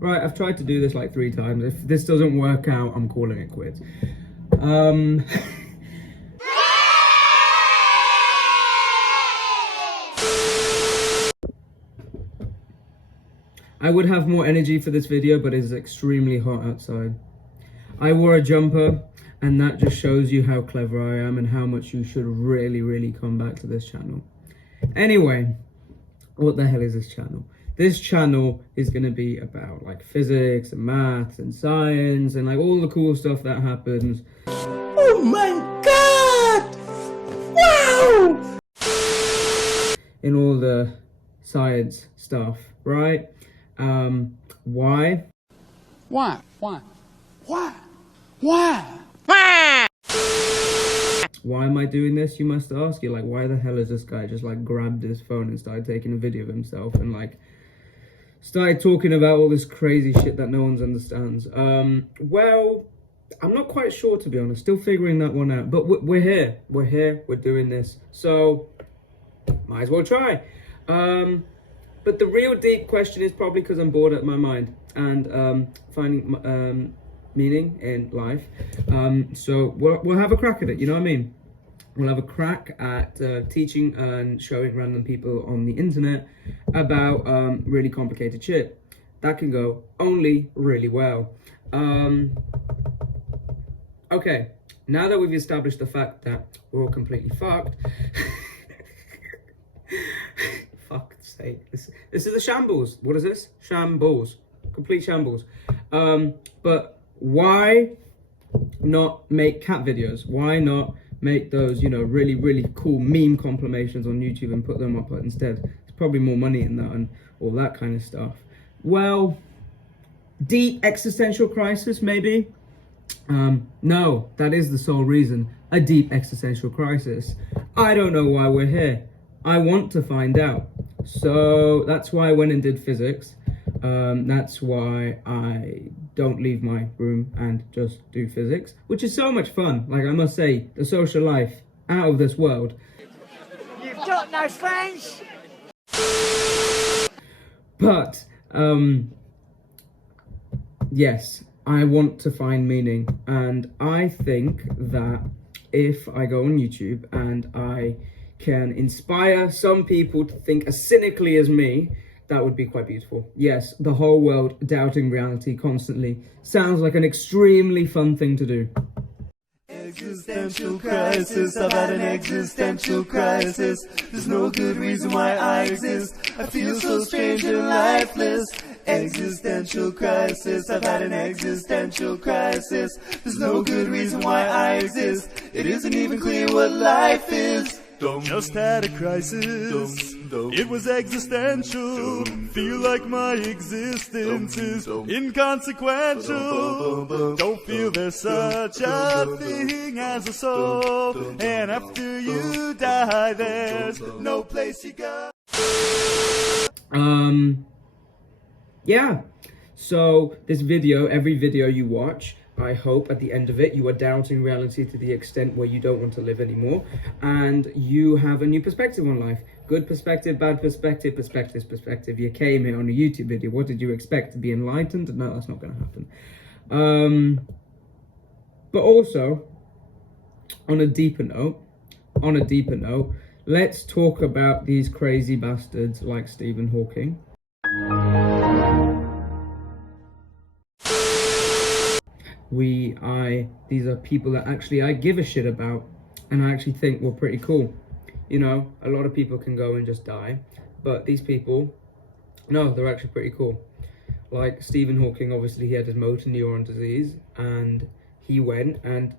Right, I've tried to do this like 3 times. If this doesn't work out, I'm calling it quits. I would have more energy for this video, but it's extremely hot outside. I wore a jumper, and that just shows you how clever I am and how much you should really come back to this channel. Anyway, what the hell is this channel? This channel is going to be about like physics and maths and science and like all the cool stuff that happens. Oh my god! Wow! In all the science stuff, right? Why? Why? Why? Why? Why? Why am I doing this, you must ask? You're like, why the hell is this guy just like grabbed his phone and started taking a video of himself and like started talking about all this crazy shit that no one understands? Well, I'm not quite sure, to be honest. Still figuring that one out. But we're here. We're here. We're doing this. So, might as well try. But the real deep question is probably because I'm bored out of my mind and finding meaning in life. So we'll have a crack at it, you know what I mean? We'll have a crack at teaching and showing random people on the internet about really complicated shit. That can go only really well. Okay, now that we've established the fact that we're all completely fucked, fuck's sake, this is a shambles. What is this? Shambles. Complete shambles. But why not make cat videos? Why not make those, you know, really cool meme compilations on YouTube and put them up instead? There's probably more money in that and all that kind of stuff. Well, deep existential crisis, maybe? No, that is the sole reason. A deep existential crisis. I don't know why we're here. I want to find out. So that's why I went and did physics. That's why I don't leave my room and just do physics, which is so much fun. Like, I must say, the social life out of this world. You've got no friends? But, yes, I want to find meaning. And I think that if I go on YouTube and I can inspire some people to think as cynically as me, that would be quite beautiful. Yes, the whole world doubting reality constantly sounds like an extremely fun thing to do. Existential crisis, I've had an existential crisis. There's no good reason why I exist. I feel so strange and lifeless. Existential crisis, I've had an existential crisis. There's no good reason why I exist. It isn't even clear what life is. Just had a crisis, it was existential. Feel like my existence is inconsequential. Don't feel there's such a thing as a soul, and after you die there's no place you go. Yeah, so this video, every video you watch, I hope at the end of it you are doubting reality to the extent where you don't want to live anymore and you have a new perspective on life. Good perspective, bad perspective, perspective. You came here on a YouTube video. What did you expect? To be enlightened? No, that's not going to happen. But also, on a deeper note, let's talk about these crazy bastards like Stephen Hawking. These are people that actually I give a shit about and I actually think were pretty cool. You know, a lot of people can go and just die, but these people, no, they're actually pretty cool. Like Stephen Hawking, obviously he had his motor neuron disease and he went and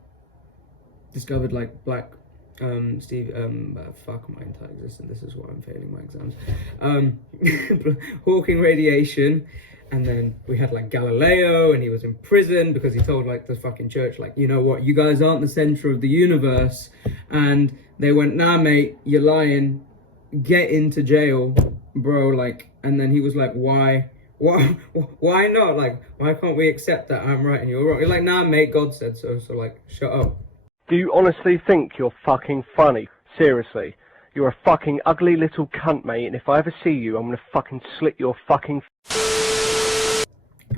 discovered like fuck my entire existence, this is why I'm failing my exams. Hawking radiation. And then we had like Galileo, and he was in prison because he told like the fucking church, like, you know what, you guys aren't the center of the universe. And they went, nah, mate, you're lying. Get into jail, bro. Like, and then he was like, why not? Like, why can't we accept that I'm right and you're wrong? He's like, nah, mate, God said so. So like, shut up. Do you honestly think you're fucking funny? Seriously. You're a fucking ugly little cunt, mate, and if I ever see you, I'm gonna fucking slit your fucking...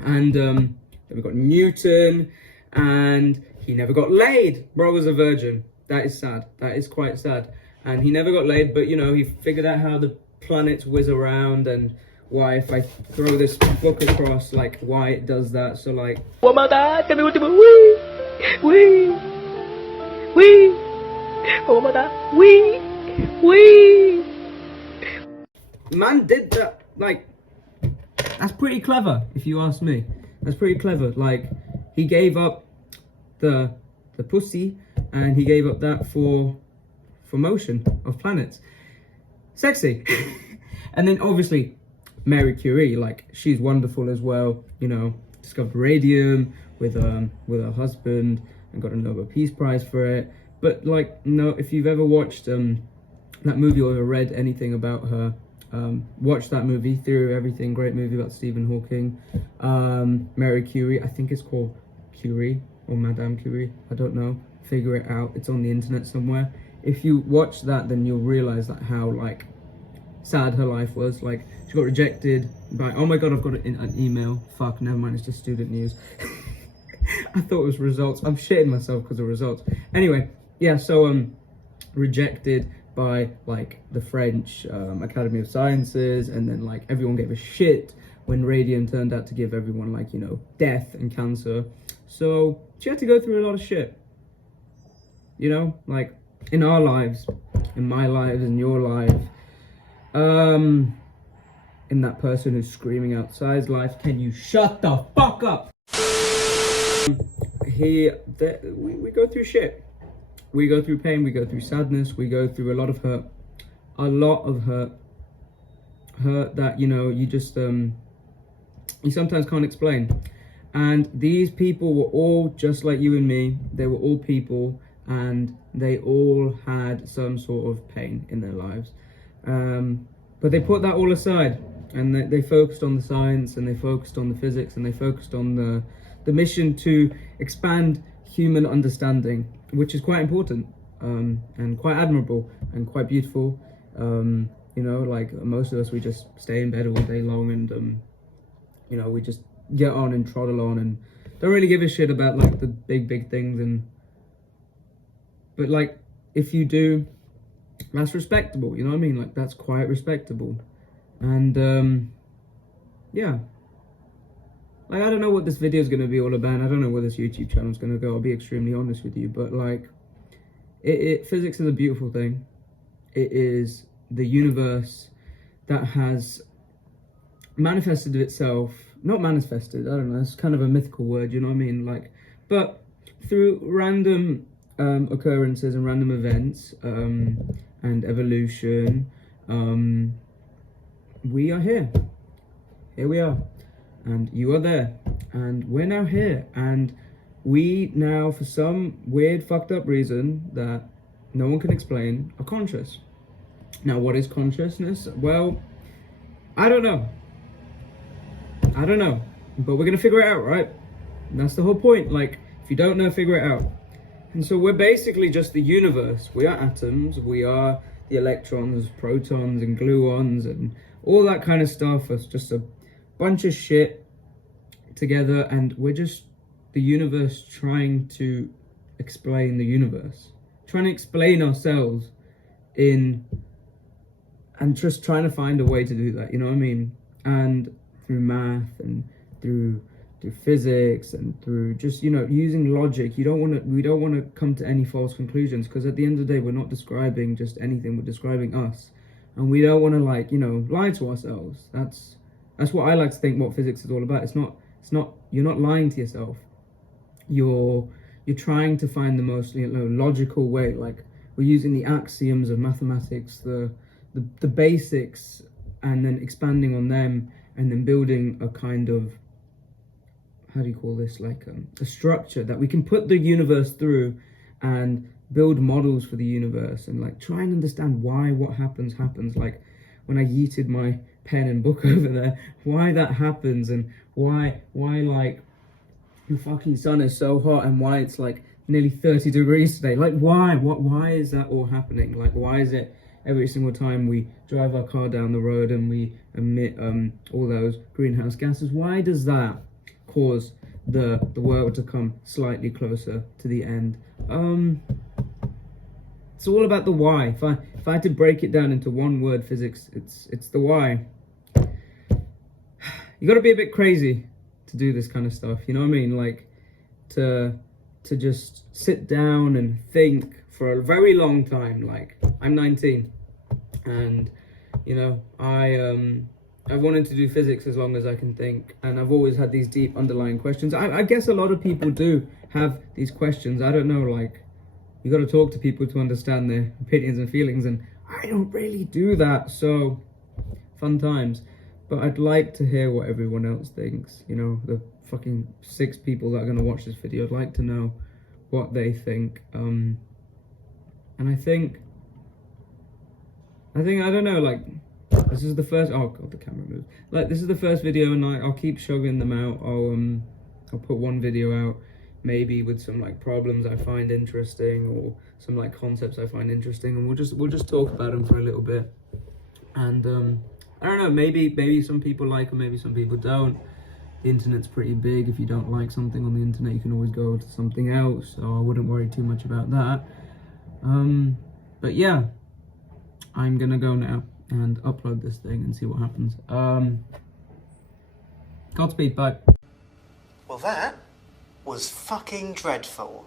And then we got Newton, and he never got laid. Bro was a virgin. That is sad. That is quite sad. And he never got laid, but you know, he figured out how the planets whiz around and why if I throw this book across, like why it does that. So like, man did that. Like, that's pretty clever, if you ask me. That's pretty clever. Like, he gave up the pussy, and he gave up that for motion of planets. Sexy. And then obviously Marie Curie, like, she's wonderful as well. You know, discovered radium with her husband and got a Nobel Peace Prize for it. But like, no, if you've ever watched that movie or ever read anything about her, watch that movie, Theory of Everything, great movie about Stephen Hawking. Marie Curie, I think it's called Curie or Madame Curie, I don't know, figure it out, it's on the internet somewhere. If you watch that, then you'll realize that how like sad her life was. Like, she got rejected by, oh my god, I've got an email, fuck, never mind, it's just student news. I thought it was results. I'm shitting myself because of results. Anyway, yeah, so rejected by like the French Academy of Sciences, and then like everyone gave a shit when radium turned out to give everyone like, you know, death and cancer. So she had to go through a lot of shit, you know, like in our lives, in my life, in your life, in that person who's screaming outside's life. Can you shut the fuck up? We go through shit. We go through pain, we go through sadness, we go through a lot of hurt that, you know, you just, you sometimes can't explain. And these people were all just like you and me. They were all people, and they all had some sort of pain in their lives. But they put that all aside, and they focused on the science, and they focused on the physics, and they focused on the mission to expand human understanding, which is quite important, and quite admirable and quite beautiful. You know, like most of us, we just stay in bed all day long, and you know, we just get on and trottle on and don't really give a shit about like the big things. But like, if you do, that's respectable, you know what I mean? Like, that's quite respectable. And yeah, like, I don't know what this video is going to be all about. I don't know where this YouTube channel is going to go. I'll be extremely honest with you. But like, physics is a beautiful thing. It is the universe that has manifested itself. Not manifested, I don't know. It's kind of a mythical word, you know what I mean? Like, but through random occurrences and random events and evolution, we are here. Here we are. And you are there, and we're now here, and we now, for some weird fucked up reason that no one can explain, are conscious. Now, what is consciousness? Well, I don't know, but we're gonna figure it out, right? And that's the whole point. Like, if you don't know, figure it out. And so we're basically just the universe. We are atoms, we are the electrons, protons, and gluons, and all that kind of stuff. It's just a bunch of shit together, and we're just the universe trying to explain the universe, trying to explain ourselves and just trying to find a way to do that, you know what I mean? And through math and through physics and through just, you know, using logic. We don't want to come to any false conclusions, because at the end of the day, we're not describing just anything, we're describing us, and we don't want to, like, you know, lie to ourselves. That's what I like to think what physics is all about. It's not, you're not lying to yourself. You're trying to find the most, you know, logical way. Like, we're using the axioms of mathematics, the basics, and then expanding on them, and then building a kind of, how do you call this, like a structure that we can put the universe through and build models for the universe, and like try and understand why what happens. Like when I yeeted my pen and book over there, why that happens, and why like the fucking sun is so hot, and why it's like nearly 30 degrees today. Like, why is that all happening? Like, why is it every single time we drive our car down the road and we emit all those greenhouse gases? Why does that? cause the world to come slightly closer to the end. It's all about the why. If I had to break it down into one word, physics, it's the why. You got to be a bit crazy to do this kind of stuff. You know what I mean? Like to just sit down and think for a very long time. Like, I'm 19, and you know, I've wanted to do physics as long as I can think, and I've always had these deep underlying questions. I guess a lot of people do have these questions. I don't know, like, you got to talk to people to understand their opinions and feelings, and I don't really do that. So, fun times. But I'd like to hear what everyone else thinks. You know, the fucking 6 people that are going to watch this video, I'd like to know what they think. And I think, I don't know, like, this is the first, oh god, the camera moved. Like, this is the first video, and I'll keep shoving them out. I'll put one video out, maybe with some like problems I find interesting, or some like concepts I find interesting, and we'll just talk about them for a little bit. And I don't know, maybe some people like them, maybe some people don't. The internet's pretty big. If you don't like something on the internet, you can always go to something else, so I wouldn't worry too much about that. But yeah, I'm gonna go now and upload this thing and see what happens. Godspeed, bye. Well, that was fucking dreadful.